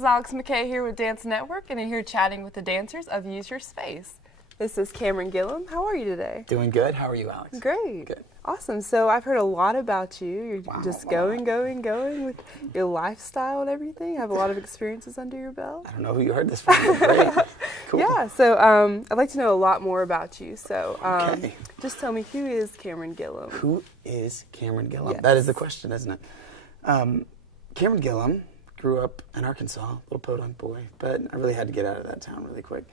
is Alex McKay here with Dance Network, and I'm here chatting with the dancers of Use Your Space. This is Cameron Gilliam. How are you today? Doing good. How are you, Alex? Great. Good. Awesome. So I've heard a lot about you. You're just going with your lifestyle and everything. You have a lot of experiences under your belt. I don't know who you heard this from. But great. Cool. Yeah. So I'd like to know a lot more about you. So Okay. just tell me, who is Cameron Gilliam? Who is Cameron Gilliam? Yes. That is the question, isn't it? Cameron Gilliam grew up in Arkansas, little podunk boy, but I really had to get out of that town really quick.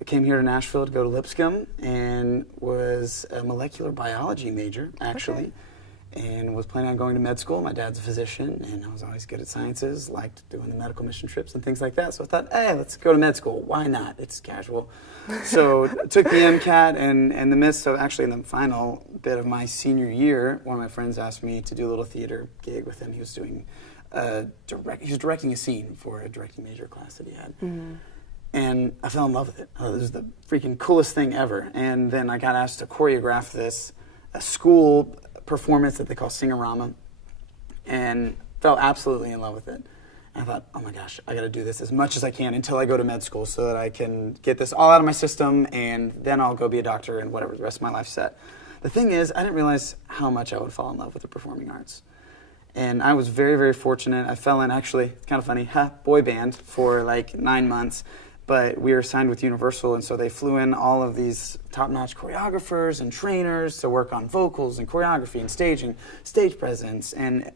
I came here to Nashville to go to Lipscomb and was a molecular biology major, actually, and was planning on going to med school. My dad's a physician, and I was always good at sciences, liked doing the medical mission trips and things like that. So I thought, hey, let's go to med school. Why not? It's casual. So took the MCAT, and in the midst of, actually in the final bit of my senior year, one of my friends asked me to do a little theater gig with him. He was doing he was directing a scene for a directing major class that he had. Mm-hmm. And I fell in love with it. Oh, this is the freaking coolest thing ever. And then I got asked to choreograph a school performance that they call Sing-A-Rama, and fell absolutely in love with it. And I thought, oh my gosh, I got to do this as much as I can until I go to med school so that I can get this all out of my system, and then I'll go be a doctor and whatever, the rest of my life's set. The thing is, I didn't realize how much I would fall in love with the performing arts. And I was very, very fortunate. I fell in, actually, it's kind of funny, boy band for like 9 months. But we were signed with Universal, and so they flew in all of these top-notch choreographers and trainers to work on vocals and choreography and staging, stage presence and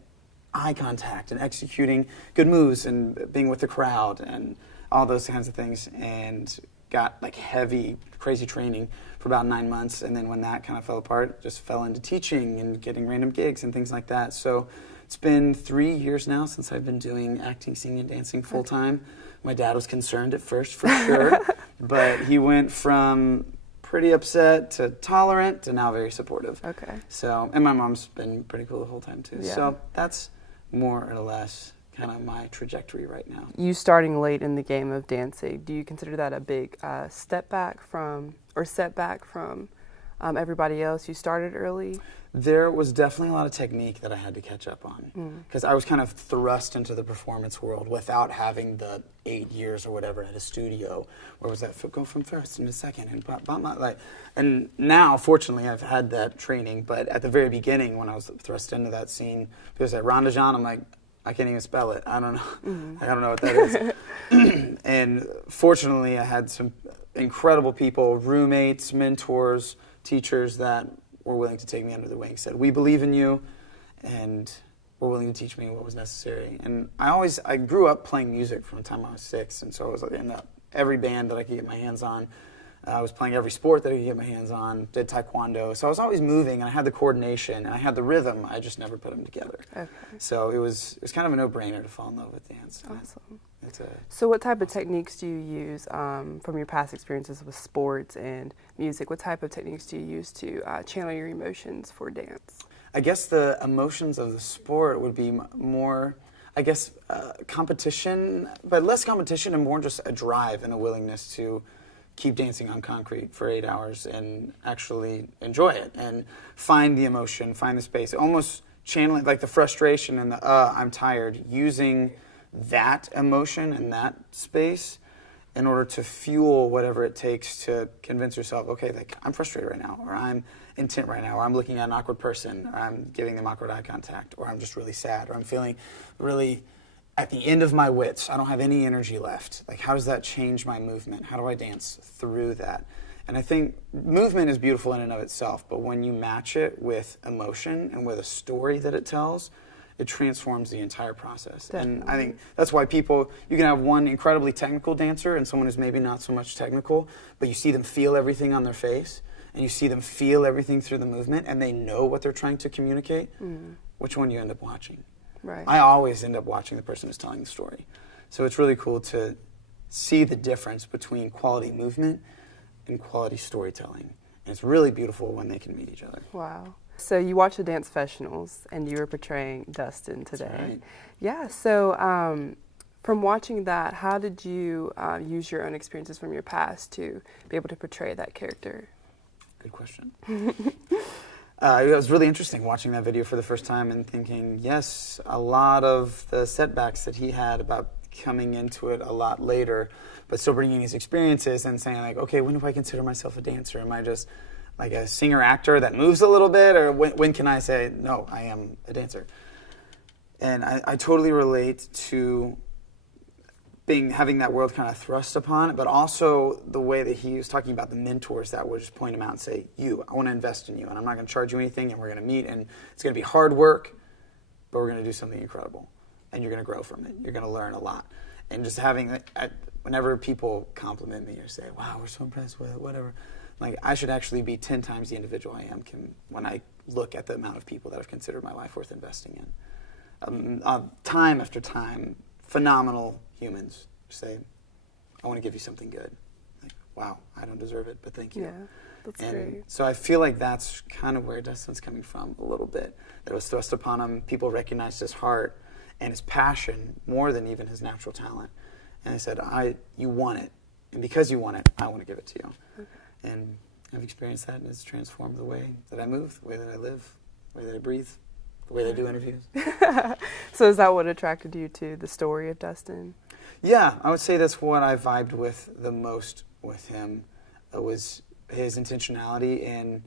eye contact and executing good moves and being with the crowd and all those kinds of things, and got like heavy, crazy training for about 9 months. And then when that kind of fell apart, just fell into teaching and getting random gigs and things like that. So it's been 3 years now since I've been doing acting, singing, and dancing full-time. My dad was concerned at first, for sure, but he went from pretty upset to tolerant to now very supportive. Okay. So, and my mom's been pretty cool the whole time, too. Yeah. So that's more or less kind of my trajectory right now. You starting late in the game of dancing, do you consider that a big setback from everybody else? You started early? There was definitely a lot of technique that I had to catch up on, because I was kind of thrust into the performance world without having the 8 years or whatever at a studio where was that go from first into second and blah, blah, blah, like. And now, fortunately, I've had that training, but at the very beginning when I was thrust into that scene, people say Ronda Jean, I'm like, I can't even spell it. I don't know. I don't know what that is. And fortunately, I had some incredible people, roommates, mentors, teachers that were willing to take me under their wing, said, we believe in you, and were willing to teach me what was necessary. And I grew up playing music from the time I was 6, and so I was in every band that I could get my hands on. I was playing every sport that I could get my hands on, did taekwondo. So I was always moving, and I had the coordination, and I had the rhythm. I just never put them together. Okay. So it was kind of a no-brainer to fall in love with dance. Awesome. So what type of techniques do you use from your past experiences with sports and music? What type of techniques do you use to channel your emotions for dance? I guess the emotions of the sport would be more, competition, but less competition and more just a drive and a willingness to keep dancing on concrete for 8 hours and actually enjoy it and find the emotion, find the space, almost channeling like the frustration and the I'm tired, using that emotion and that space in order to fuel whatever it takes to convince yourself, okay, like I'm frustrated right now, or I'm intent right now, or I'm looking at an awkward person, or I'm giving them awkward eye contact, or I'm just really sad, or I'm feeling really at the end of my wits. I don't have any energy left. Like, how does that change my movement? How do I dance through that? And I think movement is beautiful in and of itself, but when you match it with emotion and with a story that it tells, it transforms the entire process. Definitely. And I think that's why you can have one incredibly technical dancer and someone who's maybe not so much technical, but you see them feel everything on their face, and you see them feel everything through the movement, and they know what they're trying to communicate. Which one do you end up watching? Right. I always end up watching the person who's telling the story. So it's really cool to see the difference between quality movement and quality storytelling. And it's really beautiful when they can meet each other. Wow. So you watched the dance professionals, and you were portraying Dustin today. That's right. Yeah. So from watching that, how did you use your own experiences from your past to be able to portray that character? Good question. It was really interesting watching that video for the first time and thinking, yes, a lot of the setbacks that he had about coming into it a lot later, but still bringing these experiences and saying like, okay, when do I consider myself a dancer? Am I just like a singer-actor that moves a little bit, or when can I say, no, I am a dancer? And I totally relate to having that world kind of thrust upon it, but also the way that he was talking about the mentors that would just point him out and say, I want to invest in you, and I'm not going to charge you anything, and we're going to meet, and it's going to be hard work, but we're going to do something incredible, and you're going to grow from it. You're going to learn a lot. And just having, whenever people compliment me or say, wow, we're so impressed with it, whatever, like I should actually be 10 times the individual I am when I look at the amount of people that have considered my life worth investing in. Time after time, phenomenal humans say, I want to give you something good. Like, wow, I don't deserve it, but thank you. Yeah, that's and great. So I feel like that's kind of where Dustin's coming from a little bit. That it was thrust upon him. People recognized his heart and his passion more than even his natural talent. And they said, you want it. And because you want it, I want to give it to you. Okay. And I've experienced that, and it's transformed the way that I move, the way that I live, the way that I breathe, the way that I do interviews. So is that what attracted you to the story of Dustin? Yeah, I would say that's what I vibed with the most with him. It was his intentionality and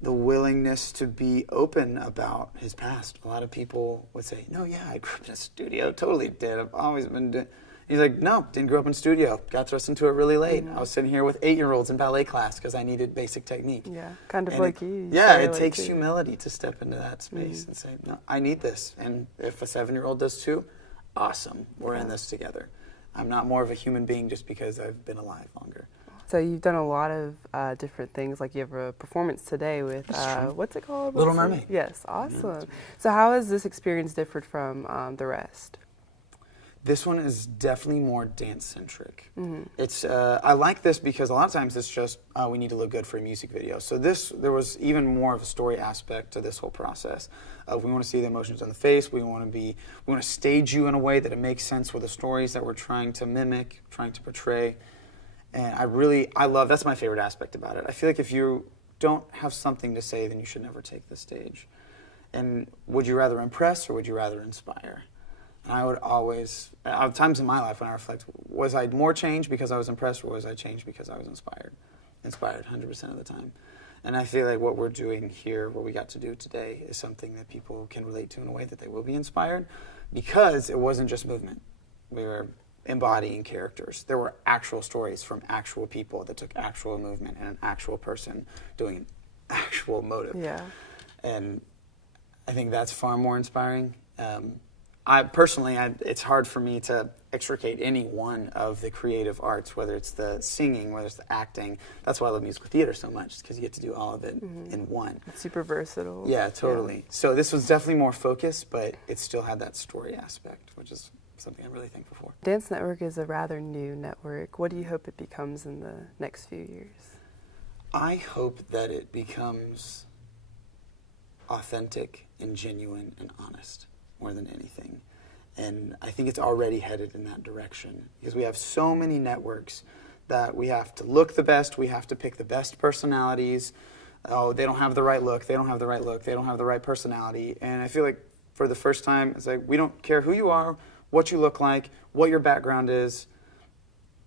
the willingness to be open about his past. A lot of people would say, no, yeah, I grew up in a studio, totally did. I've always been doing. He's like, no, didn't grow up in a studio. Got thrust into it really late. I was sitting here with 8-year-olds in ballet class because I needed basic technique. Yeah, kind of like you. Yeah, it takes humility to step into that space and say, no, I need this. And if a 7-year-old does too, awesome. We're in this together. I'm not more of a human being just because I've been alive longer. So you've done a lot of different things. Like you have a performance today with, what's it called? Little Mermaid. Yes, awesome. Yeah. So how has this experience differed from the rest? This one is definitely more dance-centric. Mm-hmm. It's I like this because a lot of times it's just, we need to look good for a music video. So there was even more of a story aspect to this whole process. We want to see the emotions on the face. We want to stage you in a way that it makes sense with the stories that we're trying to mimic, trying to portray. And I love, that's my favorite aspect about it. I feel like if you don't have something to say, then you should never take the stage. And would you rather impress or would you rather inspire? And I would always, at times in my life when I reflect, was I more changed because I was impressed, or was I changed because I was inspired? Inspired 100% of the time. And I feel like what we're doing here, what we got to do today, is something that people can relate to in a way that they will be inspired, because it wasn't just movement. We were embodying characters. There were actual stories from actual people that took actual movement and an actual person doing an actual motive. Yeah. And I think that's far more inspiring. It's hard for me to extricate any one of the creative arts, whether it's the singing, whether it's the acting. That's why I love musical theater so much, because you get to do all of it in one. It's super versatile. Yeah, totally. Yeah. So this was definitely more focused, but it still had that story aspect, which is something I'm really thankful for. Dance Network is a rather new network. What do you hope it becomes in the next few years? I hope that it becomes authentic and genuine and honest more than anything. And I think it's already headed in that direction, because we have so many networks that we have to look the best, we have to pick the best personalities. Oh, they don't have the right look, they don't have the right look, they don't have the right personality. And I feel like for the first time, it's like, we don't care who you are, what you look like, what your background is,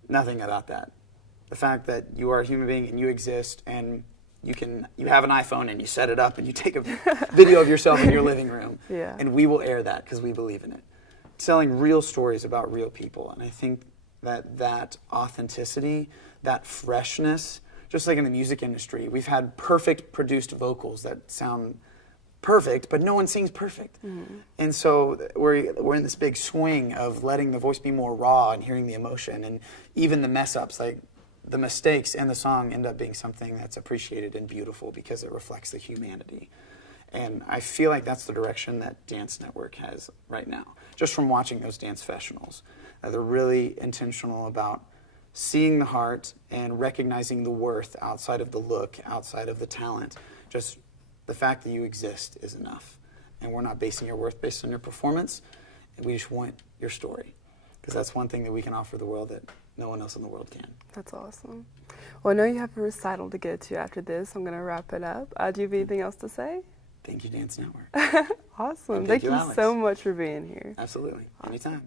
nothing about that. The fact that you are a human being and you exist, and you have an iPhone and you set it up and you take a video of yourself in your living room, and we will air that because we believe in it. Telling real stories about real people, and I think that authenticity, that freshness, just like in the music industry, we've had perfect produced vocals that sound perfect, but no one sings perfect. Mm-hmm. And so we're in this big swing of letting the voice be more raw and hearing the emotion, and even the mess ups, like the mistakes in the song, end up being something that's appreciated and beautiful because it reflects the humanity. And I feel like that's the direction that Dance Network has right now. Just from watching those dance professionals, they're really intentional about seeing the heart and recognizing the worth outside of the look, outside of the talent. Just the fact that you exist is enough. And we're not basing your worth based on your performance. We just want your story, because that's one thing that we can offer the world that no one else in the world can. That's awesome. Well, I know you have a recital to go to after this. I'm going to wrap it up. Do you have anything else to say? Thank you, Dance Network. Awesome. And Thank you, you Alex. so much for being here. Absolutely. Anytime.